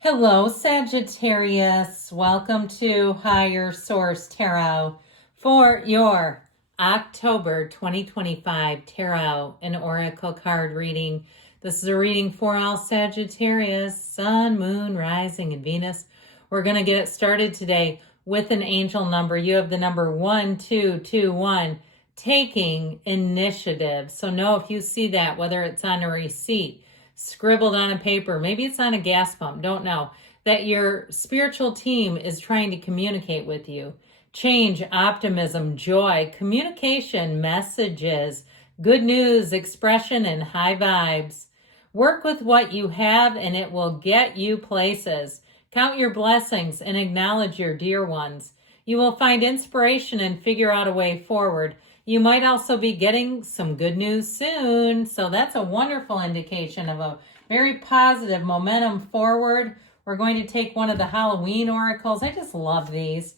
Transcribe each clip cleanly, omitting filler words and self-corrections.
Hello, Sagittarius. Welcome to Higher Source Tarot for your October 2025 Tarot and Oracle card reading. This is a reading for all Sagittarius, Sun, Moon, Rising, and Venus. We're going to get it started today with an angel number. You have the number 1221, taking initiative. So know if you see that, whether it's on a receipt, scribbled on a paper, maybe it's on a gas pump, don't know, that your spiritual team is trying to communicate with you. Change, optimism, joy, communication, messages, good news, expression, and high vibes. Work with what you have and it will get you places. Count your blessings and acknowledge your dear ones. You will find inspiration and figure out a way forward. You might also be getting some good news soon. So that's a wonderful indication of a very positive momentum forward. We're going to take one of the Halloween oracles. I just love these.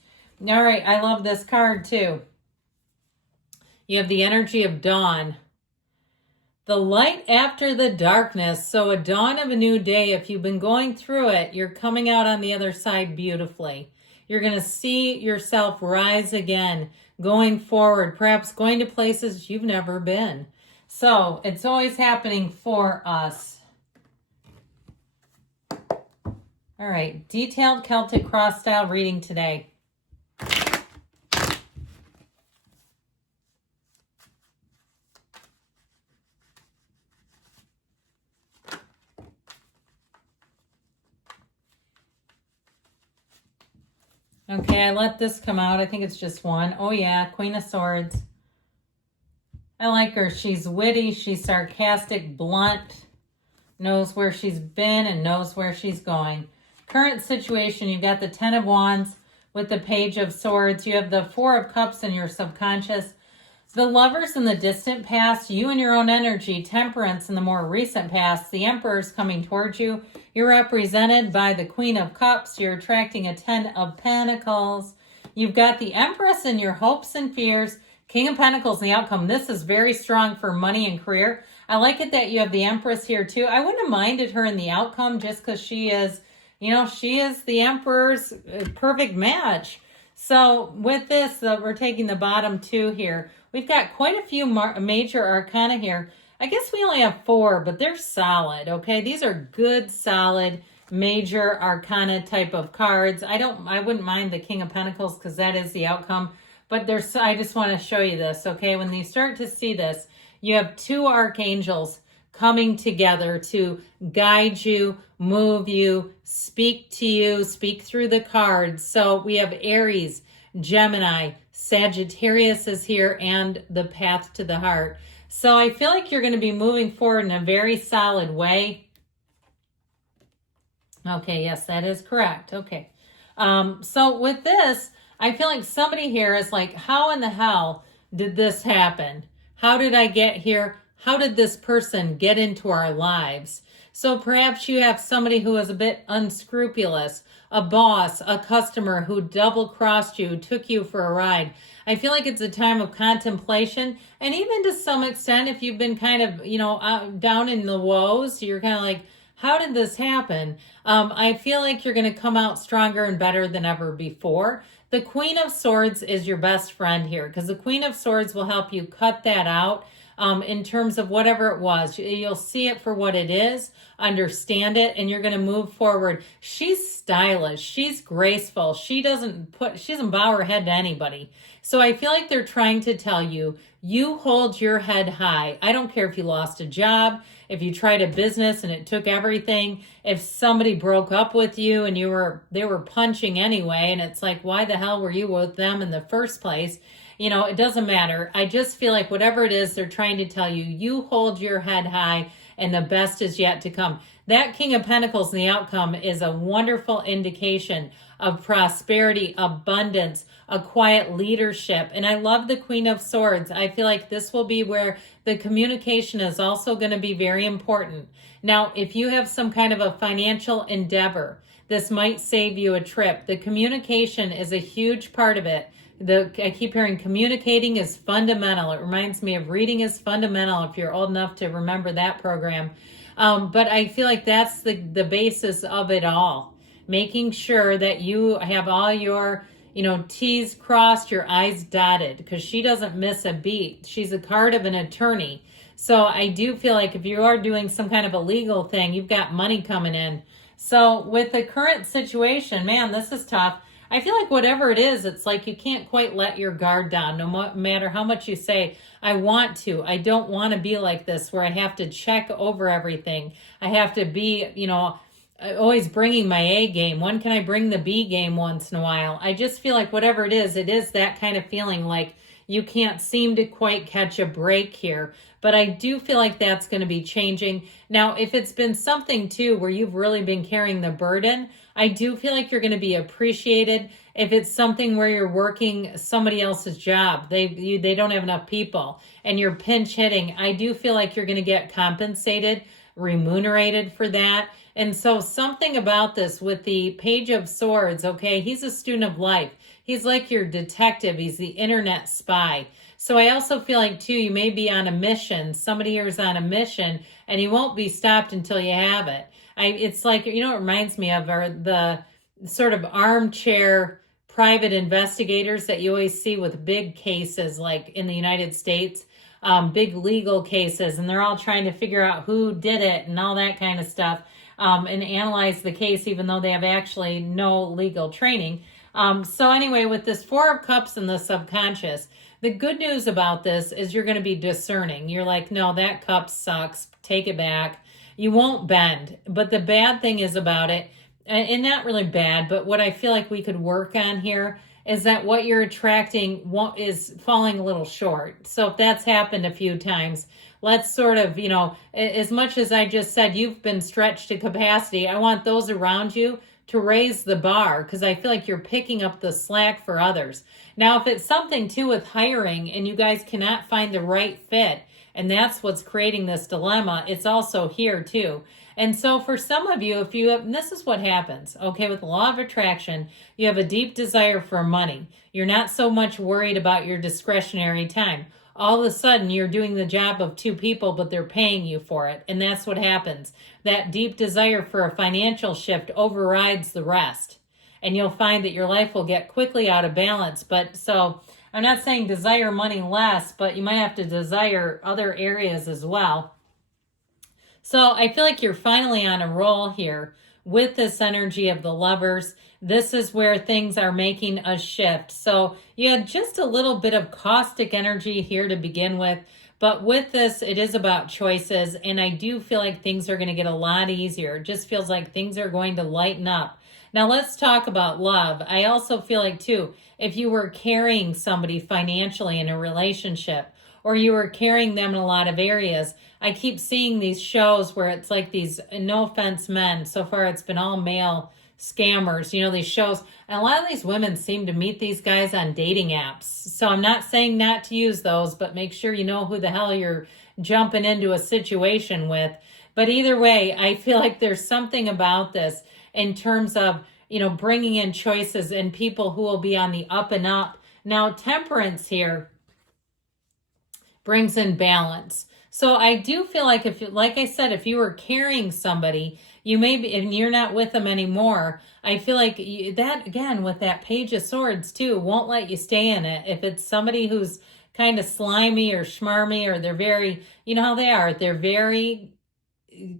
All right, I love this card too. You have the energy of dawn. The light after the darkness. So a dawn of a new day. If you've been going through it, you're coming out on the other side beautifully. You're going to see yourself rise again, going forward, perhaps going to places you've never been. So it's always happening for us. All right, detailed Celtic cross style reading today. Okay, I let this come out. I think it's just one. Oh yeah, Queen of Swords. I like her. She's witty, she's sarcastic, blunt, knows where she's been and knows where she's going. Current situation, you've got the Ten of Wands with the Page of Swords. You have the Four of Cups in your subconscious. The Lovers in the distant past, you and your own energy, Temperance in the more recent past, the Emperor's coming towards you. You're represented by the Queen of Cups. You're attracting a Ten of Pentacles. You've got the Empress in your hopes and fears, King of Pentacles in the outcome. This is very strong for money and career. I like it that you have the Empress here too. I wouldn't have minded her in the outcome just because she is, she is the Emperor's perfect match. So with this, we're taking the bottom two here. We've got quite a few major arcana here. I guess we only have four, but they're solid, okay? These are good, solid, major arcana type of cards. I wouldn't mind the King of Pentacles because that is the outcome. But I just want to show you this, okay? When you start to see this, you have two archangels coming together to guide you, move you, speak to you, speak through the cards. So we have Aries, Gemini, Sagittarius is here, and the path to the heart. So I feel like you're going to be moving forward in a very solid way. Okay, yes, that is correct. Okay. So with this, I feel like somebody here is like, how in the hell did this happen? How did I get here? How did this person get into our lives? So perhaps you have somebody who is a bit unscrupulous, a boss, a customer who double-crossed you, took you for a ride. I feel like it's a time of contemplation, and even to some extent, if you've been kind of, down in the woes, you're kind of like, how did this happen? I feel like you're going to come out stronger and better than ever before. The Queen of Swords is your best friend here because the Queen of Swords will help you cut that out. In terms of whatever it was, you'll see it for what it is, understand it, and you're going to move forward. She's stylish. She's graceful. She doesn't bow her head to anybody. So I feel like they're trying to tell you, you hold your head high. I don't care if you lost a job, if you tried a business and it took everything, if somebody broke up with you and they were punching anyway, and it's like, why the hell were you with them in the first place? It doesn't matter. I just feel like whatever it is, they're trying to tell you, you hold your head high and the best is yet to come. That King of Pentacles in the outcome is a wonderful indication of prosperity, abundance, a quiet leadership. And I love the Queen of Swords. I feel like this will be where the communication is also going to be very important. Now, if you have some kind of a financial endeavor, this might save you a trip. The communication is a huge part of it. I keep hearing communicating is fundamental. It reminds me of reading is fundamental if you're old enough to remember that program. But I feel like that's the basis of it all. Making sure that you have all your, T's crossed, your I's dotted, because she doesn't miss a beat. She's a card of an attorney. So I do feel like if you are doing some kind of a legal thing, you've got money coming in. So with the current situation, man, this is tough. I feel like whatever it is, it's like you can't quite let your guard down, no matter how much you say, I want to. I don't want to be like this where I have to check over everything. I have to be, always bringing my A game. When can I bring the B game once in a while? I just feel like whatever it is that kind of feeling like you can't seem to quite catch a break here. But I do feel like that's going to be changing. Now, if it's been something too where you've really been carrying the burden, I do feel like you're going to be appreciated. If it's something where you're working somebody else's job, they don't have enough people and you're pinch hitting, I do feel like you're going to get compensated, remunerated for that. And so something about this with the Page of Swords, okay, he's a student of life. He's like your detective. He's the internet spy. So I also feel like, too, you may be on a mission. Somebody here is on a mission, and you won't be stopped until you have it. It's like, it reminds me of are the sort of armchair private investigators that you always see with big cases, like in the United States, big legal cases, and they're all trying to figure out who did it and all that kind of stuff, and analyze the case, even though they have actually no legal training. So anyway, with this Four of Cups and the subconscious, the good news about this is you're going to be discerning. You're like, no, that cup sucks. Take it back. You won't bend. But the bad thing is about it, and not really bad, but what I feel like we could work on here is that what you're attracting is falling a little short. So if that's happened a few times, let's sort of, as much as I just said, you've been stretched to capacity, I want those around you to raise the bar, because I feel like you're picking up the slack for others. Now, if it's something too with hiring and you guys cannot find the right fit, and that's what's creating this dilemma, it's also here too. And so for some of you, and this is what happens, okay, with the law of attraction, you have a deep desire for money. You're not so much worried about your discretionary time. All of a sudden, you're doing the job of two people, but they're paying you for it. And that's what happens. That deep desire for a financial shift overrides the rest. And you'll find that your life will get quickly out of balance. But so I'm not saying desire money less, but you might have to desire other areas as well. So I feel like you're finally on a roll here with this energy of the Lovers. This is where things are making a shift. So you had just a little bit of caustic energy here to begin with. But with this, it is about choices. And I do feel like things are going to get a lot easier. It just feels like things are going to lighten up. Now let's talk about love. I also feel like too, if you were carrying somebody financially in a relationship, or you were carrying them in a lot of areas, I keep seeing these shows where it's like these, no offense men, so far it's been all male scammers, these shows. And a lot of these women seem to meet these guys on dating apps. So I'm not saying not to use those, but make sure you know who the hell you're jumping into a situation with. But either way, I feel like there's something about this in terms of, bringing in choices and people who will be on the up and up. Now, Temperance here brings in balance. So I do feel like like I said, if you were carrying somebody, you may be, and you're not with them anymore, I feel like that, again, with that Page of Swords too, won't let you stay in it. If it's somebody who's kind of slimy or schmarmy, or they're very, you know how they are, they're very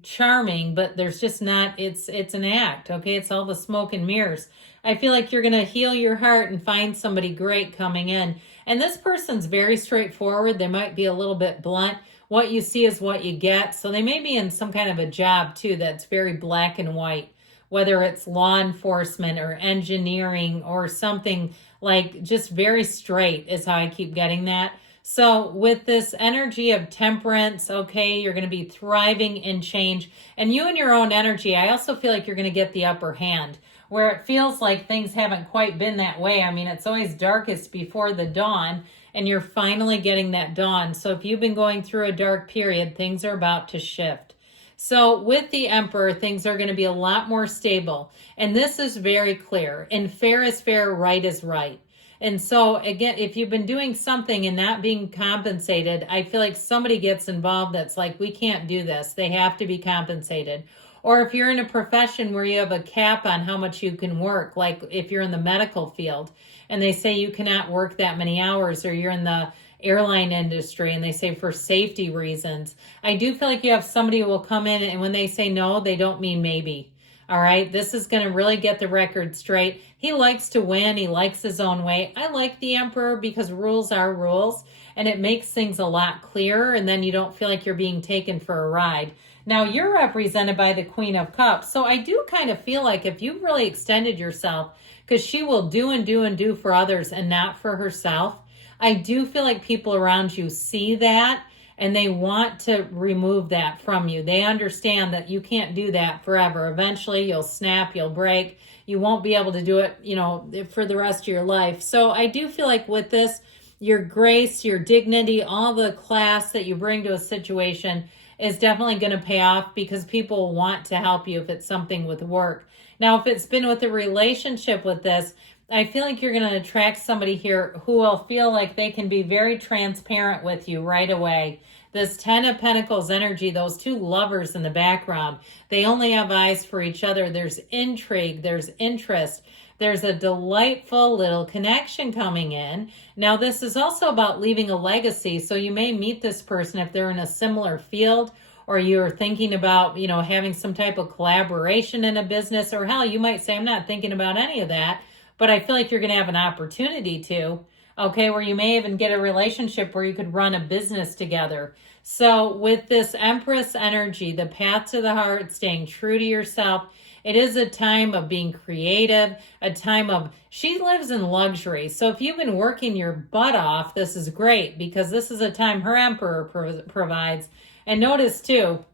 charming, but there's just not, it's an act, okay? It's all the smoke and mirrors. I feel like you're going to heal your heart and find somebody great coming in. And this person's very straightforward. They might be a little bit blunt. What you see is what you get. So they may be in some kind of a job too that's very black and white, whether it's law enforcement or engineering or something like just very straight is how I keep getting that. So with this energy of Temperance, okay, you're going to be thriving in change. And you and your own energy, I also feel like you're going to get the upper hand, where it feels like things haven't quite been that way. I mean, it's always darkest before the dawn, and you're finally getting that dawn. So if you've been going through a dark period, things are about to shift. So with the Emperor, things are going to be a lot more stable. And this is very clear. And fair is fair, right is right. And so again, if you've been doing something and not being compensated, I feel like somebody gets involved that's like, we can't do this. They have to be compensated. Or if you're in a profession where you have a cap on how much you can work, like if you're in the medical field and they say you cannot work that many hours, or you're in the airline industry and they say for safety reasons, I do feel like you have somebody who will come in and when they say no, they don't mean maybe. All right, this is going to really get the record straight. He likes to win. He likes his own way. I like the Emperor because rules are rules and it makes things a lot clearer, and then you don't feel like you're being taken for a ride. Now, you're represented by the Queen of Cups. So I do kind of feel like if you've really extended yourself, because she will do and do and do for others and not for herself, I do feel like people around you see that and they want to remove that from you. They understand that you can't do that forever. Eventually you'll snap, you'll break. You won't be able to do it, for the rest of your life. So I do feel like with this, your grace, your dignity, all the class that you bring to a situation is definitely going to pay off because people want to help you if it's something with work. Now, if it's been with a relationship with this, I feel like you're going to attract somebody here who will feel like they can be very transparent with you right away. This 10 of Pentacles energy, those two lovers in the background, they only have eyes for each other. There's intrigue, there's interest, there's a delightful little connection coming in. Now, this is also about leaving a legacy. So you may meet this person if they're in a similar field, or you're thinking about, having some type of collaboration in a business, or hell, you might say, I'm not thinking about any of that, but I feel like you're going to have an opportunity to, okay, where you may even get a relationship where you could run a business together. So with this Empress energy, the path to the heart, staying true to yourself, it is a time of being creative, a time of, she lives in luxury. So if you've been working your butt off, this is great because this is a time her Emperor provides. And notice too,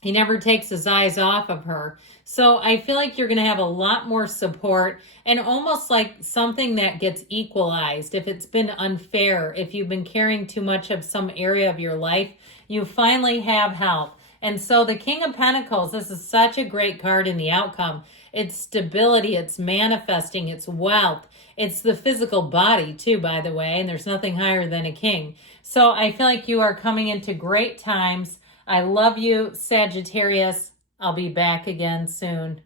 he never takes his eyes off of her. So I feel like you're going to have a lot more support and almost like something that gets equalized. If it's been unfair, if you've been carrying too much of some area of your life, you finally have help. And so the King of Pentacles, this is such a great card in the outcome. It's stability, it's manifesting, it's wealth. It's the physical body too, by the way, and there's nothing higher than a king. So I feel like you are coming into great times. I love you, Sagittarius. I'll be back again soon.